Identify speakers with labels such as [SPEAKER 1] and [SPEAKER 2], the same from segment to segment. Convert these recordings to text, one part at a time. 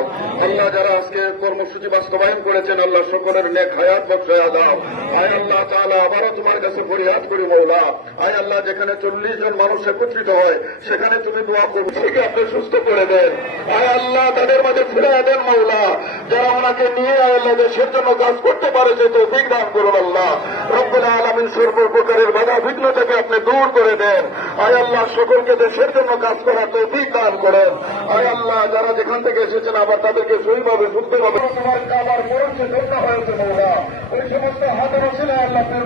[SPEAKER 1] দাও। আল্লাহ যারা আজকে কর্মসূচি বাস্তবায়ন করেছেন, আল্লাহ সকলের নেক হায়াত বসায়া দাও। আয় আল্লাহ তাহলে আবারও তোমার কাছে পরিহাত করি মৌলা। আয় আল্লাহ, যেখানে চল্লিশ জন মানুষ একত্রিত হয়, সেখানে তুমি দোয়া করবে সেকে আপনি সুস্থ করে দেন। আয় আল্লাহ, তাদের মাঝে ফিরে দেন মৌলা। যারা ওনাকে নিয়ে আয় আল্লাহ, যে সে জন্য কাজ করতে পারে, সে তো দিক দান করুন আল্লাহ। রব্বুল আলমিন সর্বপ্রকারের বাধা, বিঘ্ন থেকে আপনি দূর করে দেন। আয় আল্লাহ, সকলকে দেশের জন্য কাজ করার তো দান করেন। আয় আল্লাহ, যারা যেখান থেকে এসেছেন আবার তাদেরকে সহিভাবে মরণকে ধন্য হয়েছে ওই সমস্ত হাতের আল্লাহ আপনার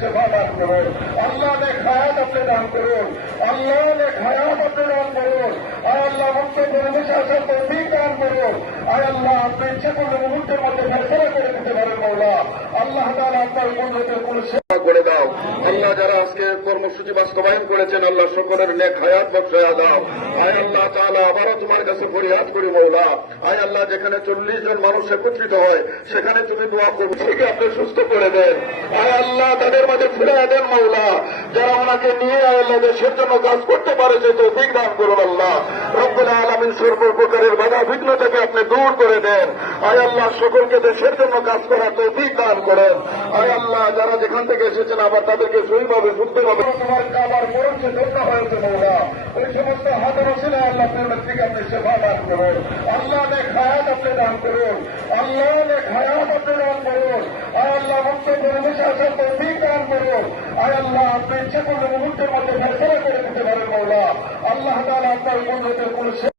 [SPEAKER 1] সেবা দান করুন। আল্লাহ নে খায়াত আপনি দান করুন। আল্লাহ নে খায়াত আপনি দান করুন। আয় আল্লাহ, মুক্ত আসার তৌফিক দান করুন। আয় আল্লাহ, আপনি ইচ্ছে করলে মুহূর্তের মধ্যে ফেসলা করে দিতে পারেন মৌলা। আল্লাহ তাআলা আপনার বন্ধুদের কোন সেবা করে দাও। আল্লাহ যারা আজকে কর্মসূচি বাস্তবায়ন করেছেন, আল্লাহ সকলের নেক হায়াত বক্ষয়া দাও। আয় আল্লাহ তাআলা, আবারও তোমার কাছে ফরিয়াদ করি মৌলা। আয় আল্লাহ, যেখানে চল্লিশ জন মানুষ একত্রিত হয়, সেখানে তুমি দোয়া করবে থেকে আপনি সুস্থ করে দেন। আয় আল্লাহ, তাদের মাঝে ফিরে দেন মৌলা। যারা ওনাকে নিয়ে আয় আল্লাহ দেশের জন্য কাজ করতে পারে, সে তো দান করুন আল্লাহ। রব্বুল আলমিন সর্বপ্রকারের বাধা বিঘ্ন থেকে আপনি দূর করে দেন। আয় আল্লাহ, সকলকে দেশের জন্য কাজ করার তো দান করেন। আয় আল্লাহ, যারা যেখান থেকে এসেছেন, আবার তাদেরকে সহিভাবে শুনতে হবে। তোমার কাবার মরণকে ধন্য হয়েছে মৌলা। ওই সমস্ত হাতের ছিল আল্লাহ আপনার থেকে আপনি সেবা দান করুন। আল্লাহ নে খায়াত আপনি দান করুন। আল্লাহ নে খায়াত আপনি দান করুন। আয় আল্লাহ মুক্ত পরিবেশে আসার তৌফিক দান করুন। আয় আল্লাহ আপনি ইচ্ছে করলে মুহূর্তের মধ্যে ফেসলা করে দিতে পারেন মৌলা। আল্লাহ তাআলা আপনার বন্ধুদের কোন